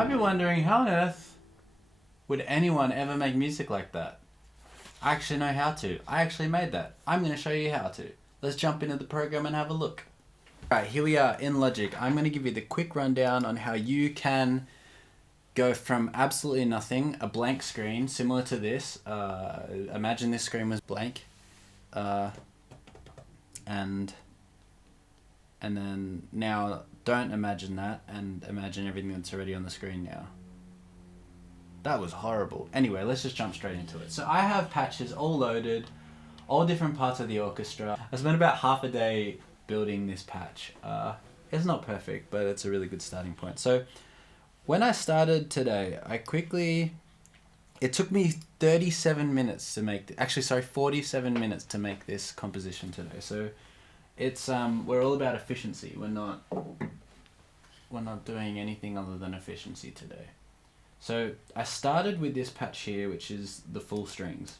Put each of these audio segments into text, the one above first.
might be wondering, how on earth would anyone ever make music like that? I actually know how to. I actually made that. I'm going to show you how to. Let's jump into the program and have a look. Alright, here we are in Logic. I'm going to give you the quick rundown on how you can go from absolutely nothing, a blank screen, similar to this. Imagine this screen was blank. And then now don't imagine that and imagine everything that's already on the screen now. That was horrible. Anyway, let's just jump straight into it. So I have patches all loaded, all different parts of the orchestra. I spent about half a day building this patch. It's not perfect, but it's a really good starting point. So when I started today, it took me 37 minutes to make, 47 minutes to make this composition today. So it's, we're all about efficiency. We're not doing anything other than efficiency today. So I started with this patch here, which is the full strings.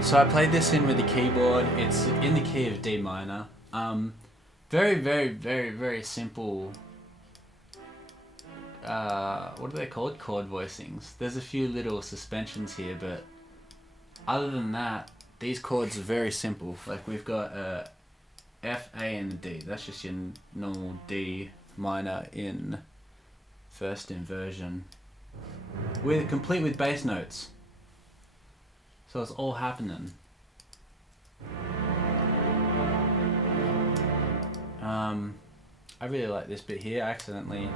So I played this in with the keyboard. It's in the key of D minor. Very, very, very, very simple. What do they call it? Chord voicings. There's a few little suspensions here, but other than that, these chords are very simple. Like we've got a F, A, and a D. That's just your normal D minor in first inversion, complete with bass notes. So it's all happening. I really like this bit here. I accidentally.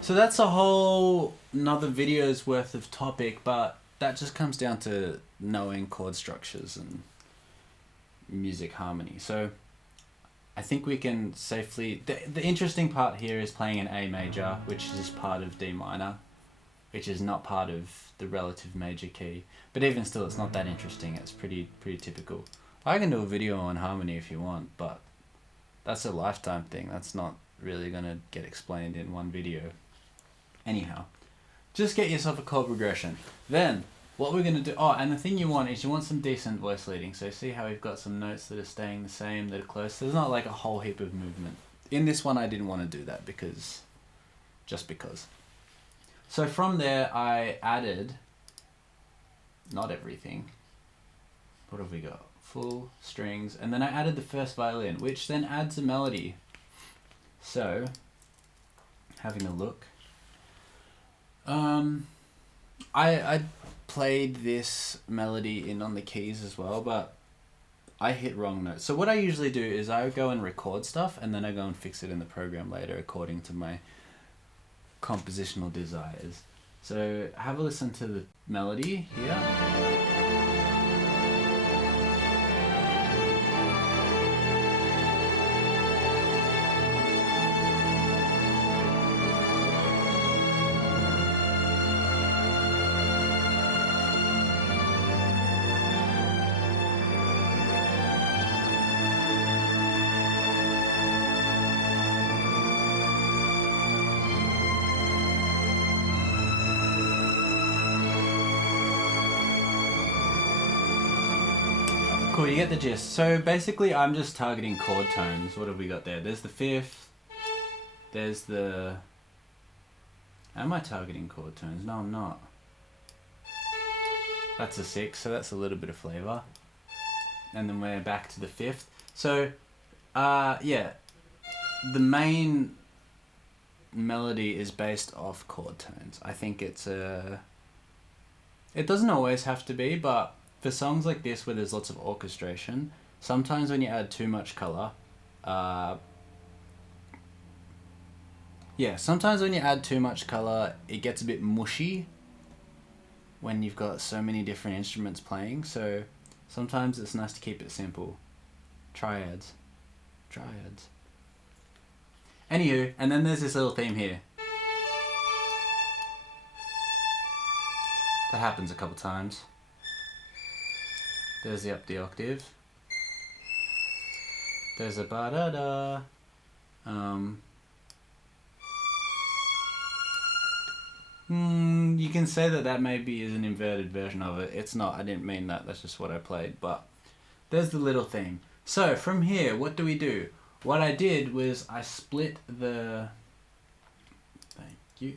So that's a whole another video's worth of topic, but that just comes down to knowing chord structures and music harmony. So I think we can safely... The interesting part here is playing an A major, which is part of D minor, which is not part of the relative major key. But even still, it's not that interesting. It's pretty typical. I can do a video on harmony if you want, but that's a lifetime thing. That's not really going to get explained in one video. Anyhow, just get yourself a chord progression. Then, what we're going to do... Oh, and the thing you want is you want some decent voice leading. So see how we've got some notes that are staying the same, that are close. There's not like a whole heap of movement. In this one, I didn't want to do that just because. So from there, I added... Not everything. What have we got? Full strings. And then I added the first violin, which then adds a melody. So, having a look... I played this melody in on the keys as well, but I hit wrong notes. So what I usually do is I go and record stuff and then I go and fix it in the program later according to my compositional desires. So have a listen to the melody here. Cool, you get the gist. So basically I'm just targeting chord tones. What have we got there? There's the fifth. There's the... Am I targeting chord tones? No, I'm not. That's a sixth, so that's a little bit of flavor. And then we're back to the fifth. So, yeah. The main melody is based off chord tones. I think it's a... It doesn't always have to be, but... For songs like this where there's lots of orchestration, sometimes when you add too much color, sometimes when you add too much color, it gets a bit mushy when you've got so many different instruments playing. So sometimes it's nice to keep it simple. Triads. Anywho, and then there's this little theme here. That happens a couple times. There's the up the octave. There's a ba-da-da. You can say that maybe is an inverted version of it. It's not. I didn't mean that. That's just what I played. But there's the little thing. So from here, what do we do? What I did was I split the... Thank you.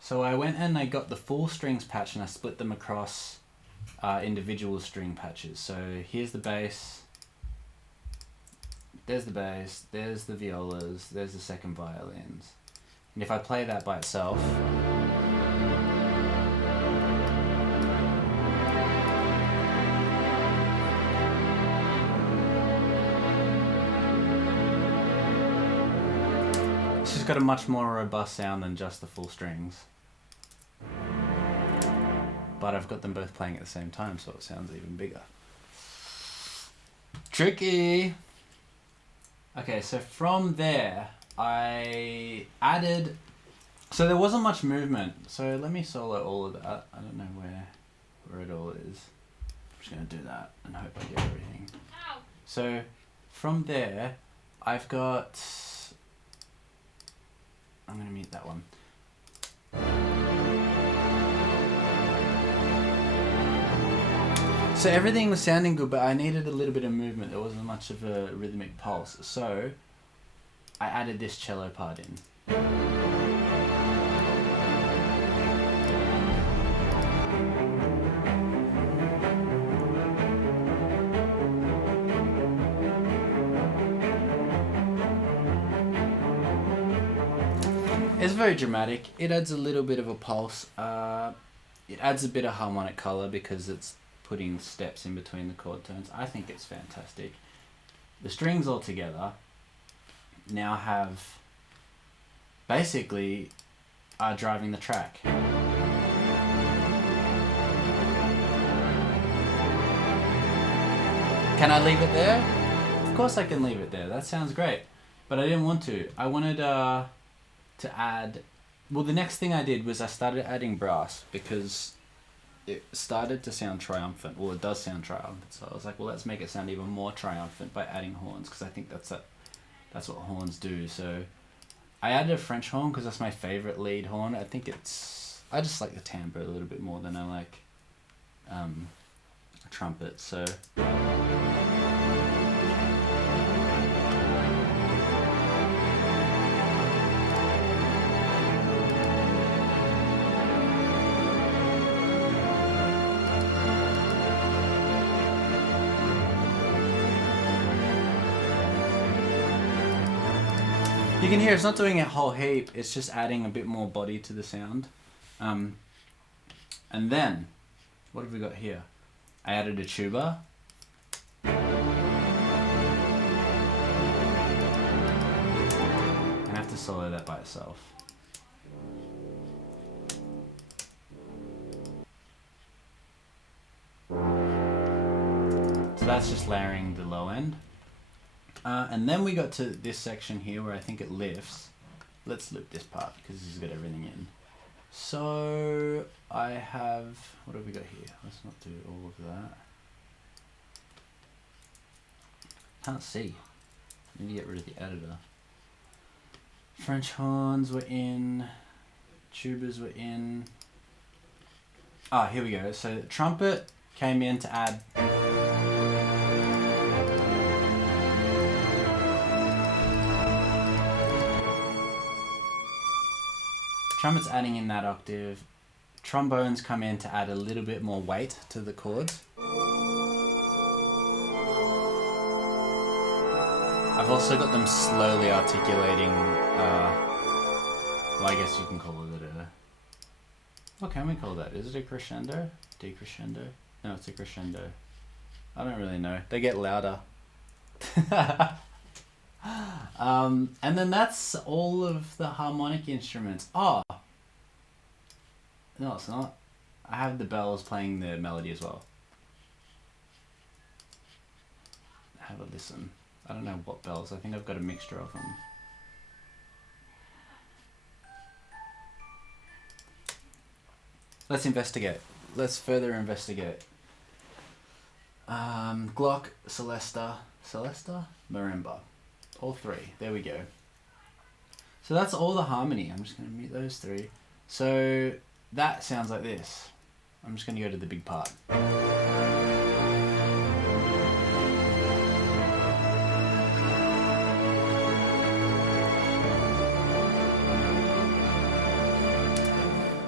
So I went and I got the full strings patch and I split them across individual string patches. So here's the bass. There's the bass. There's the violas. There's the second violins. And if I play that by itself... It's just got a much more robust sound than just the full strings. But I've got them both playing at the same time, so it sounds even bigger. Tricky! Okay, so from there, I added... So there wasn't much movement, so let me solo all of that. I don't know where it all is. I'm just going to do that and hope I get everything. Ow. So from there, I've got... I'm going to mute that one. So everything was sounding good, but I needed a little bit of movement. There wasn't much of a rhythmic pulse. So I added this cello part in. It's very dramatic. It adds a little bit of a pulse. It adds a bit of harmonic color because it's putting steps in between the chord tones. I think it's fantastic. The strings all together now have basically are driving the track. Can I leave it there? Of course I can leave it there. That sounds great. But I didn't want to. I wanted to add... Well, the next thing I did was I started adding brass because it started to sound triumphant. Well, it does sound triumphant. So I was like, well, let's make it sound even more triumphant by adding horns because I think that's what horns do. So I added a French horn because that's my favorite lead horn. I just like the timbre a little bit more than I like a trumpet. So... You can hear it's not doing a whole heap, it's just adding a bit more body to the sound. And then, what have we got here? I added a tuba. And I have to solo that by itself. So that's just layering the low end. And then we got to this section here where I think it lifts. Let's loop this part because this has got everything in. So I have, what have we got here? Let's not do all of that. Can't see. I need to get rid of the editor. French horns were in. Tubas were in. Ah, here we go. So the trumpet came in to add... Trumpet's adding in that octave. Trombones come in to add a little bit more weight to the chords. I've also got them slowly articulating, well, I guess you can call it a... What can we call that? Is it a crescendo? Decrescendo? No, it's a crescendo. I don't really know. They get louder. And then that's all of the harmonic instruments. Oh! No, it's not. I have the bells playing the melody as well. Have a listen. I don't know what bells. I think I've got a mixture of them. Let's investigate. Let's further investigate. Glock, Celesta, Marimba. All three. There we go. So that's all the harmony. I'm just going to mute those three. So that sounds like this. I'm just going to go to the big part.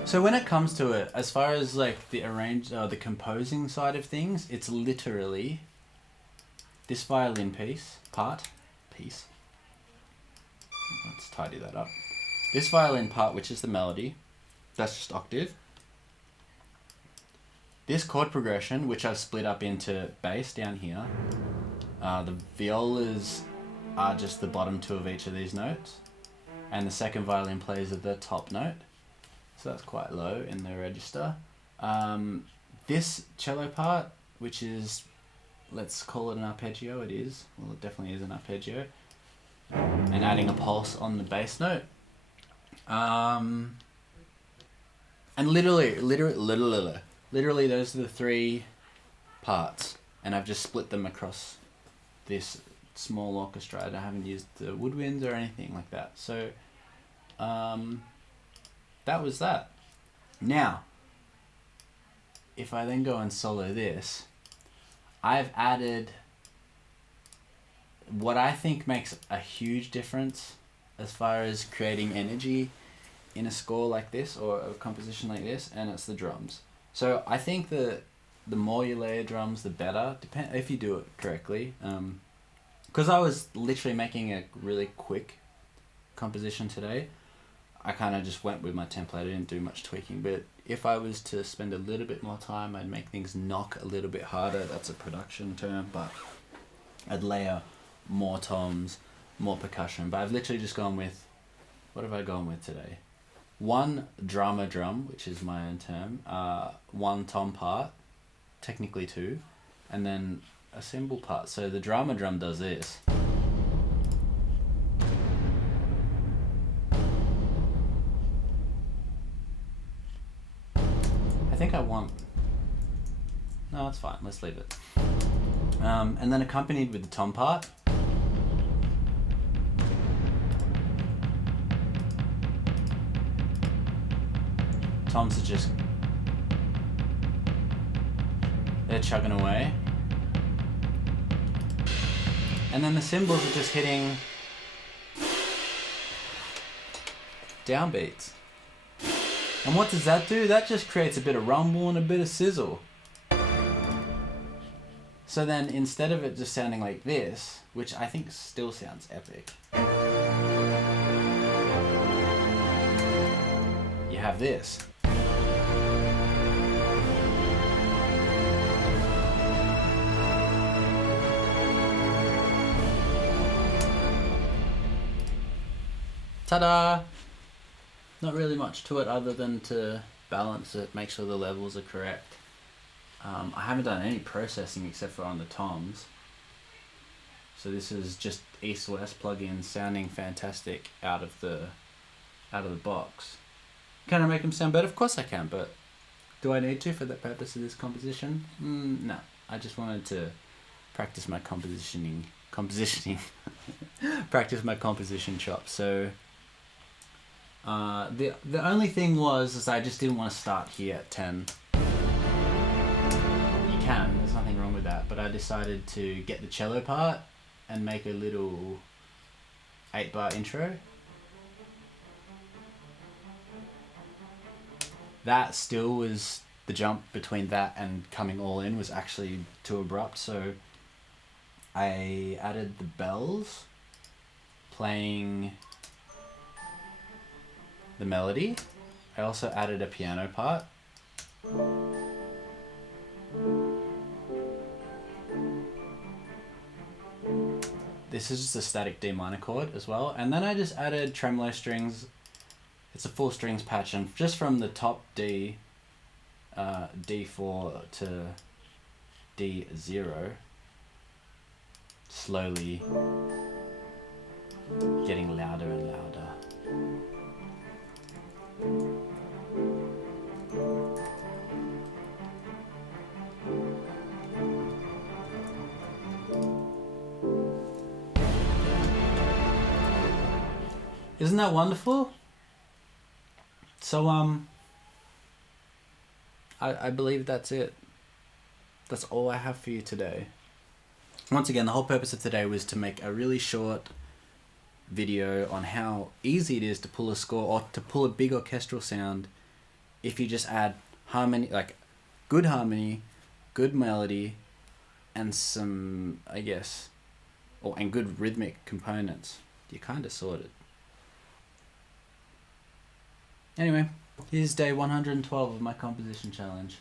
So when it comes to it, as far as like the the composing side of things, it's literally this violin piece. Let's tidy that up. This violin part, which is the melody, that's just octave. This chord progression, which I've split up into bass down here, the violas are just the bottom two of each of these notes, and the second violin plays at the top note. So that's quite low in the register. This cello part, which is, let's call it an arpeggio, it is. Well, it definitely is an arpeggio. And adding a pulse on the bass note. And literally, those are the three parts. And I've just split them across this small orchestra. I haven't used the woodwinds or anything like that. So, that was that. Now, if I then go and solo this, I've added what I think makes a huge difference as far as creating energy in a score like this or a composition like this, and it's the drums. So I think that the more you layer drums, the better, if you do it correctly. Because I was literally making a really quick composition today. I kind of just went with my template. I didn't do much tweaking, but if I was to spend a little bit more time, I'd make things knock a little bit harder. That's a production term, but I'd layer more toms, more percussion. But I've literally just gone with, what have I gone with today? One drama drum, which is my own term, one tom part, technically two, and then a cymbal part. So the drama drum does this. I think I want... No, it's fine. Let's leave it. And then accompanied with the tom part. Toms are just... they're chugging away. And then the cymbals are just hitting downbeats. And what does that do? That just creates a bit of rumble and a bit of sizzle. So then instead of it just sounding like this, which I think still sounds epic, you have this. Ta-da! Not really much to it other than to balance it, make sure the levels are correct. I haven't done any processing except for on the toms. So this is just East-West plugins sounding fantastic out of the box. Can I make them sound better? Of course I can, but do I need to for the purpose of this composition? No. I just wanted to practice my compositioning. Practice my composition chops. So the only thing was I just didn't want to start here at 10. You can, there's nothing wrong with that, but I decided to get the cello part and make a little 8-bar intro. That still was, the jump between that and coming all in was actually too abrupt, so I added the bells playing the melody. I also added a piano part. This is just a static D minor chord as well. And then I just added tremolo strings. It's a full strings patch, and just from the top D, D4 to D0, slowly getting louder and louder. Isn't that wonderful? So I believe that's it. That's all I have for you today. Once again, the whole purpose of today was to make a really short video on how easy it is to pull a score or to pull a big orchestral sound if you just add harmony, like good harmony, good melody, and some, I guess, and good rhythmic components. You're kind of sorted. Anyway, here's day 112 of my composition challenge.